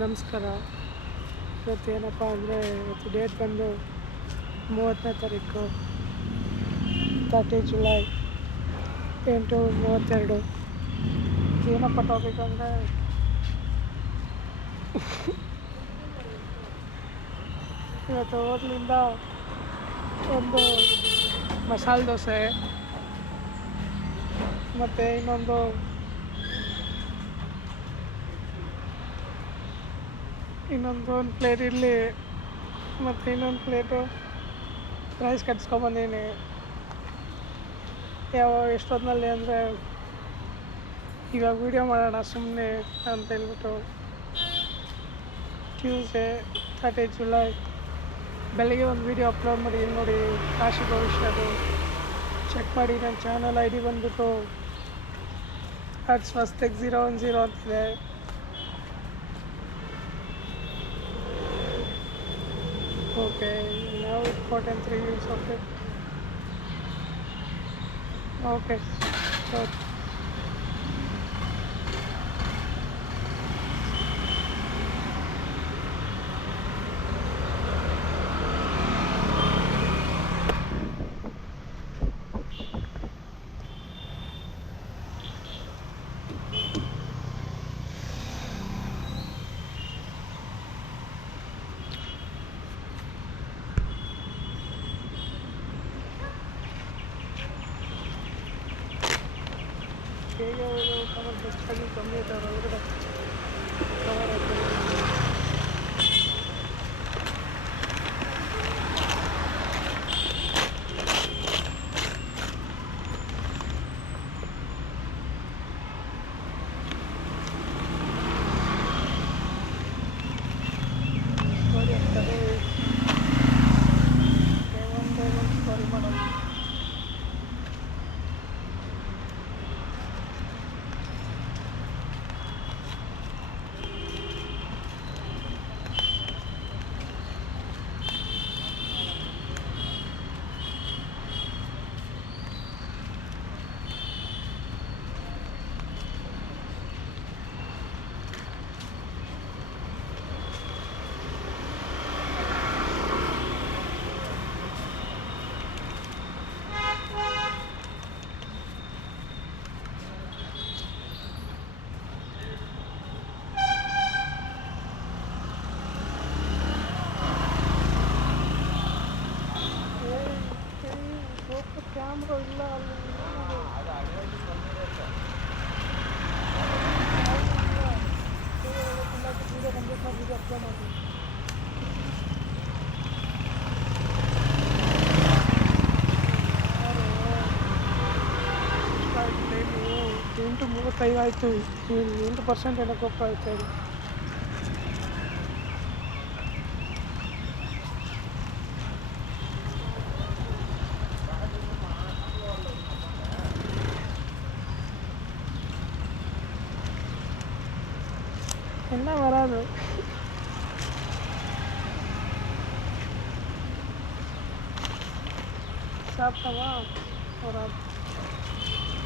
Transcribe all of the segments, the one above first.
ನಮಸ್ಕಾರ. ಇವತ್ತೇನಪ್ಪ ಅಂದರೆ ಇವತ್ತು ಡೇಟ್ ಬಂದು 30ನೇ ತಾರೀಕು 30 ಜುಲೈ 8:32. ಏನಪ್ಪ ಟಾಪಿಕ್ ಅಂದರೆ ಇವತ್ತು ಹೋಟ್ಲಿಂದ ಒಂದು ಮಸಾಲೆ ದೋಸೆ ಮತ್ತು ಇನ್ನೊಂದು ಪ್ಲೇಟ್ ಇಡ್ಲಿ ಮತ್ತು ಇನ್ನೊಂದು ಪ್ಲೇಟು ರೈಸ್ ಕಟ್ಸ್ಕೊಂಬಂದೀನಿ. ಎಷ್ಟೊತ್ತಿನಲ್ಲಿ ಅಂದರೆ ಇವಾಗ ವೀಡಿಯೋ ಮಾಡೋಣ ಸುಮ್ಮನೆ ಅಂತ ಹೇಳ್ಬಿಟ್ಟು ಟ್ಯೂಸ್ಡೇ 30 ಜುಲೈ ಬೆಳಗ್ಗೆ ಒಂದು ವೀಡಿಯೋ ಅಪ್ಲೋಡ್ ಮಾಡಿ ನೋಡಿ. ಕಾಶಿ ಭವಿಷ್ಯದು ಚೆಕ್ ಮಾಡಿ. ನನ್ನ ಚಾನಲ್ ID ಬಂದುಬಿಟ್ಟು @swastik 010 ಅಂತಿದೆ. ಓಕೆ, ನಾವು ಇಂಪಾರ್ಟೆಂಟ್ ರಿವ್ಯೂಸ್. Okay sir. ಹೇಗೆ ಕವರ್ ಬೆಸ್ಟಾಗಿ ಕಮ್ಮಿ ಇದ್ದಾವೆ ಹೊರಗಡೆ ಕವರ್ ಆಗ್ತದೆ. ಸಾರಿ ಆಗ್ತದೆ. ಒಂದು ಸಾರಿ ಮಾಡೋಣ. ಕ್ಯಾಮ್ರಾ ಇಲ್ಲ ಅಲ್ಲಿ. ವೀಡಿಯೋ ಕಂಪ್ಲೀಟ್ ಮಾಡಿ ವೀಡಿಯೋ ಅಪ್ಲೋಡ್ ಮಾಡಿ. ನೀವು 8:35 ಆಯಿತು. 8% ಏನೋ ಕೋಪ ಆಯ್ತಾ ಇದೆ. என்ன வராது. சாப்பிட்டவா வராது.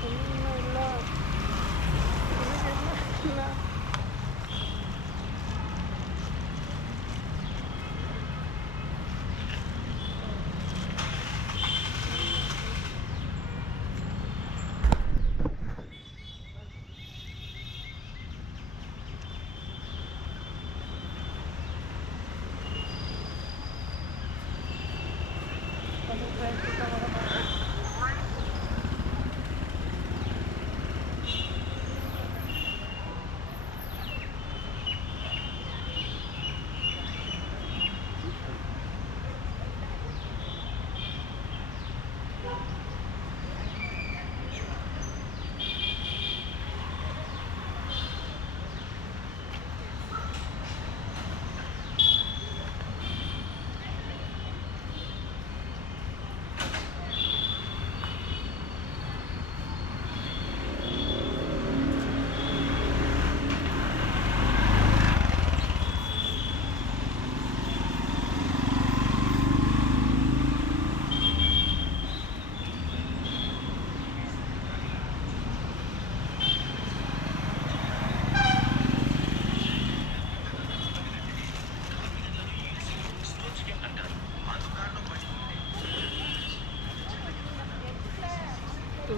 ஒன்றும் இல்லை, எனக்கு என்ன இல்லை.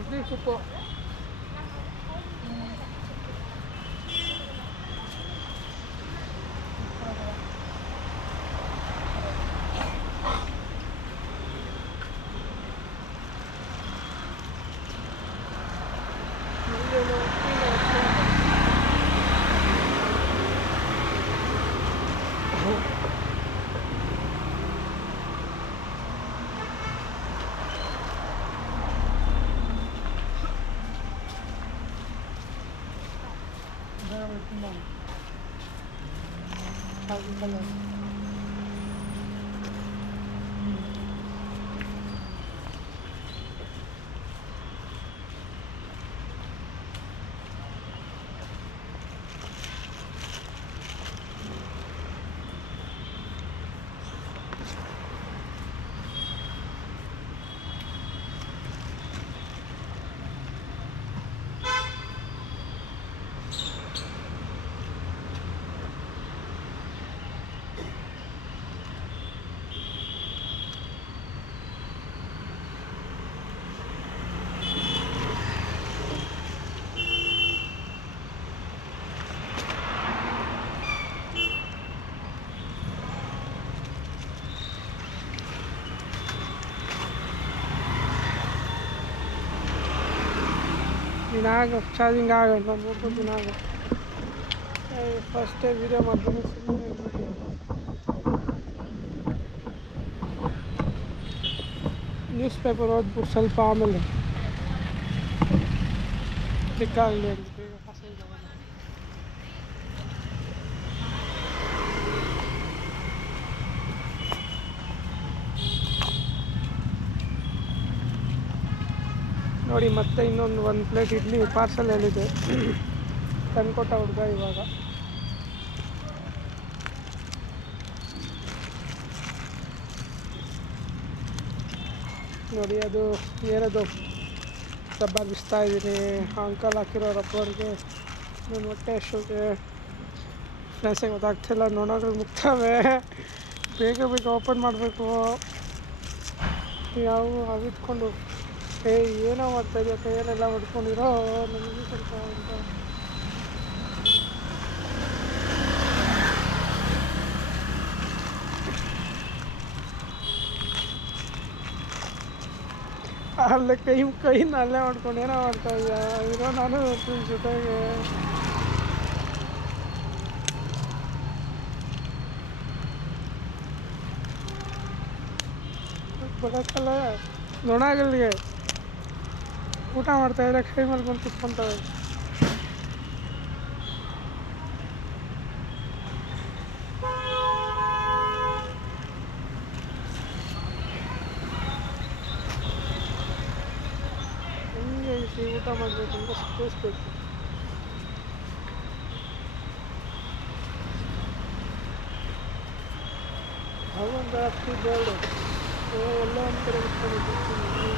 ಇಡ್ಲಿ ಸೊಪ್ಪು ದಿನಾಗ ಚಾರ್ಜಿಂಗ್ ಆಗೋದು ನಾನು ಹೋಗ್ಬೋದು ದಿನಾಗ ಫಸ್ಟೇ ವೀಡಿಯೋ ಮಾಡ್ತೀನಿ ಸುಮ್ಮನೆ ನ್ಯೂಸ್ ಪೇಪರ್ ಓದ್ಬಿಟ್ಟು ಸ್ವಲ್ಪ ಆಮೇಲೆ ಕ್ಲಿಕ್ಕಾಗಲಿ ಅಂತ ಬೇಗ ಪಸಂದ್ ಆಗೋದು. ನೋಡಿ ಮತ್ತೆ ಇನ್ನೊಂದು 1 ಪ್ಲೇಟ್ ಇಡ್ಲಿ ಪಾರ್ಸಲ್ ಹೇಳಿದೆ ತಂದ್ಕೊಟ್ಟ ಹುಡುಗ ಇವಾಗ. ನೋಡಿ ಅದು ಏನದು ರಬ್ಬರ್ ಬಿಸ್ತಾ ಇದ್ದೀನಿ ಅಂಕಲ್ ಹಾಕಿರೋ ರಬ್ಬರ್ಗೆ ನನ್ನ ಹೊಟ್ಟೆ ಅಷ್ಟೊಗೆ ಫ್ರೆಂಡ್ಸಿಗೆ ಗೊತ್ತಾಗ್ತಿಲ್ಲ. ನೊಣಗಳು ಮುಗ್ತವೆ, ಬೇಗ ಬೇಗ ಓಪನ್ ಮಾಡಬೇಕು. ಯಾವ ಅವಿಟ್ಕೊಂಡು ಏನೋ ಮಾಡ್ತಾಯಿದ್ಯೋ ಕೈಯಲ್ಲೆಲ್ಲ ಹೊಡ್ಕೊಂಡಿರೋ ನನಗೆ ಸ್ವಲ್ಪ ಅಂತ ಅಲ್ಲೇ ಕೈಯಿಂದ ಅಲ್ಲೇ ಮಾಡ್ಕೊಂಡು ಏನೋ ಮಾಡ್ತಾ ಇದೆಯಾ ಇರೋ ನಾನು ಜೊತೆಗೆ ಬರೋಕ್ಕಲ್ಲ. ನೊಣಗಳಿಗೆ ಊಟ ಮಾಡ್ತಾಯಿದ್ರೆ ಕೈ ಮೇಲೆ ಬಂದು ಕುತ್ಕೊತವೆ. ಹೆಂಗೆ ಊಟ ಮಾಡಬೇಕು ಅಂತ ಸ್ಪೇಸ್ಬೇಕು. ಅವೊಂದು ಅಷ್ಟು ಬೇಡ ಎಲ್ಲ ಒಂದು ಕಡೆ ಬಿಟ್ಕೊಂಡು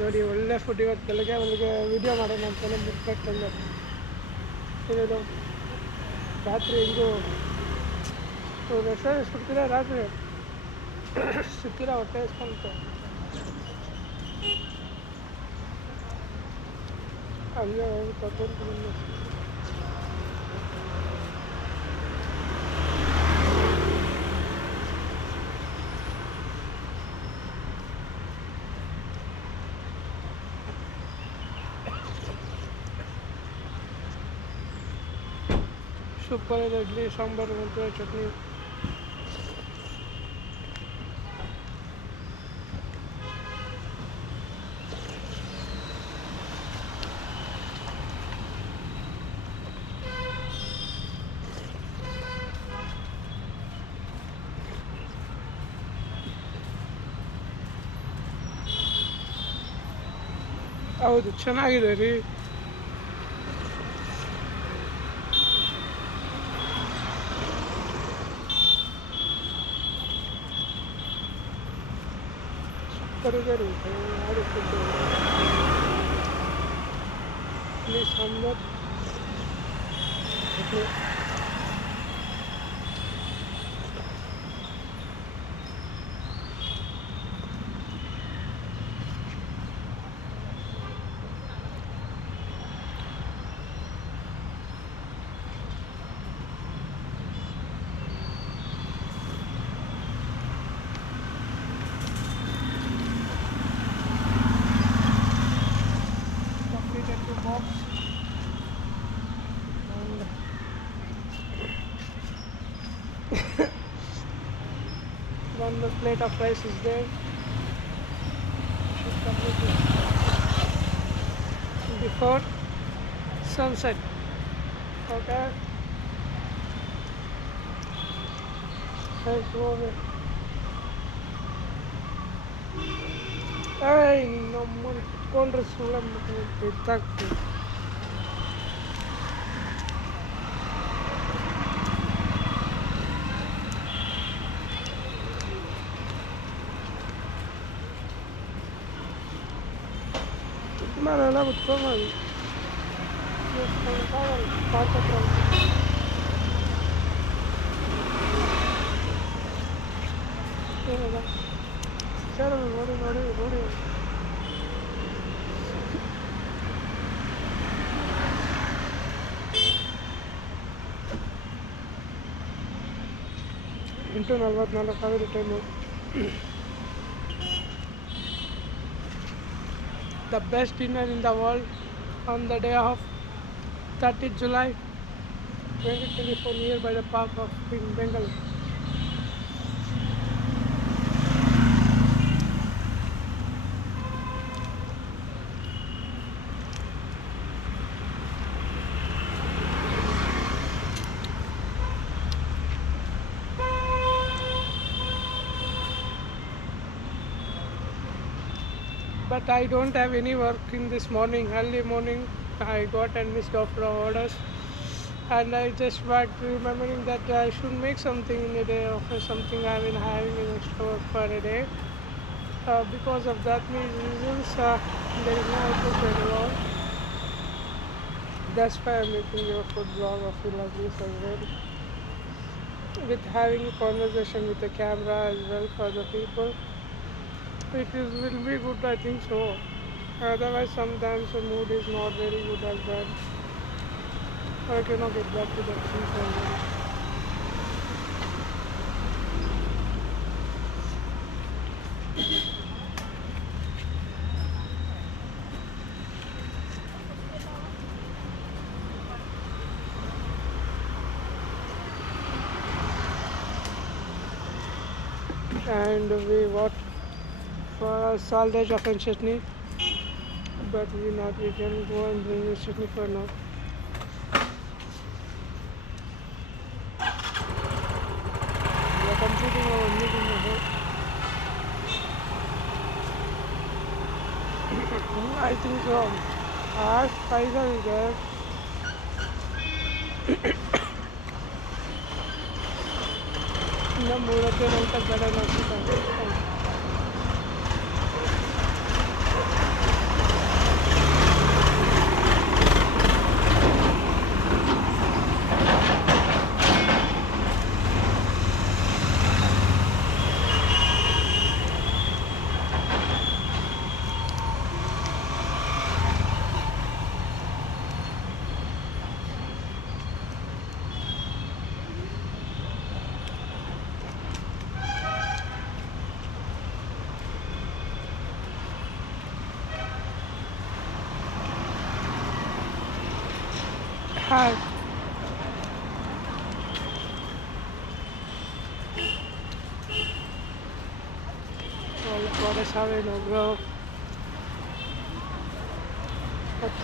ನೋಡಿ ಒಳ್ಳೆ ಫುಡ್. ಇವತ್ತು ಬೆಳಗ್ಗೆ ಅವಳಿಗೆ ವೀಡಿಯೋ ಮಾಡೋಣ ಅಂತಲೇ ಮುಟ್ಬೇಕು ತಂದೆ. ಇದು ರಾತ್ರಿ ಹೆಂಗೂ ರೆಸ್ಟೋರೆಂಟ್ ಸುಡ್ತೀರ, ರಾತ್ರಿ ಸಿಕ್ಕಿರ ಹೊಟ್ಟೆ ಇಸ್ಕೊಂತು ಹಂಗೆ ಹೋಗಿ ತಗೊಂಡು ಸೂಪರ್ ಇದೆ. ಇಡ್ಲಿ ಸಾಂಬಾರು ಮತ್ತು ಚಟ್ನಿ ಹೌದು, ಚೆನ್ನಾಗಿದೆ ರೀ. ಸೂಪರ್ ಇದೆ ರೀ, ಮಾಡಿ ಫುಡ್ ಇಲ್ಲಿ ಸಾಂಬಾರ್ chutney. Completed the box and one the plate of rice is there. Should complete it before sunset. Okay. Let's go. Hey, ನಮ್ಮನ್ನು ಕುತ್ಕೊಂಡ್ರೆ ಸುಳ್ಳ ಬಿದ್ದಾಗ್ತದೆ. ನಾನೆಲ್ಲ ಕುತ್ಕೊಂಡು ಪಾರ್ಕ್ ಹತ್ರ ಏನಲ್ಲ ಕೇಳಲ್ಲ. ನೋಡಿ ನೋಡಿ ನೋಡಿ ಎಂಟು 44 ಆಗಿದೆ time. The best dinner in the world on the day of 30th July 2024 nearby the park of Bengal. But I don't have any work in this morning. Early morning I got and missed off the orders, and I just back remembering that I should make something in a day of something I've been having in extra work for a day. Because of that reasons, there is no output anymore. That's why I'm making your food vlog of like this as well, with having a conversation with the camera as well for the people. It is will be good, I think so. Otherwise, sometimes the mood is not very good as well. I cannot get back to that things as well. And we got for salted and chutney, but we can go and bring the chutney for now. We are completing our meeting ahead. I think so. As Faisal is there. ನಮ್ಮ ಊರಕ್ಕೆ ಅಂತ ಬೇಡ ನೋಡ್ತಿದ್ದಾರೆ. Hi. All the products are in bro. But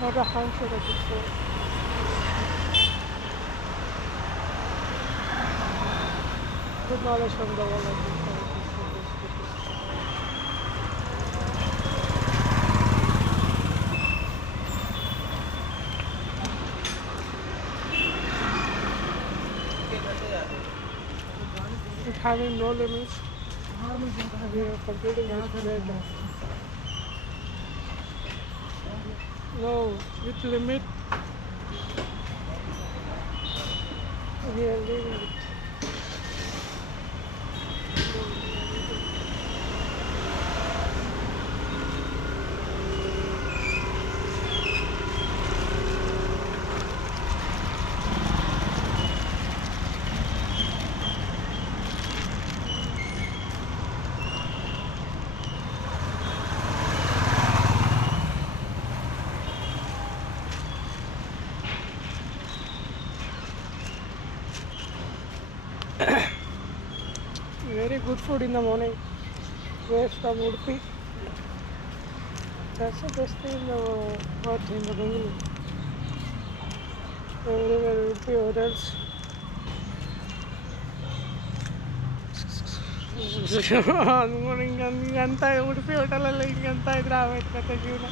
not a handshake of it. Good knowledge from the world of this. having no limits. We are completing this plate. No, with limit, we are leaving it. Very good food in the morning. We're from Udupi. That's the best thing in the earth in the Bengaluru. Everywhere Udupi hotels. ಹಿಂಗಂತ ಉಡುಪಿ ಹೋಟೆಲಲ್ಲಿ ಹಿಂಗಂತ ಇದ್ರೆ ಆಗೋಯ್ತು ಕತೆ ಜೀವನ.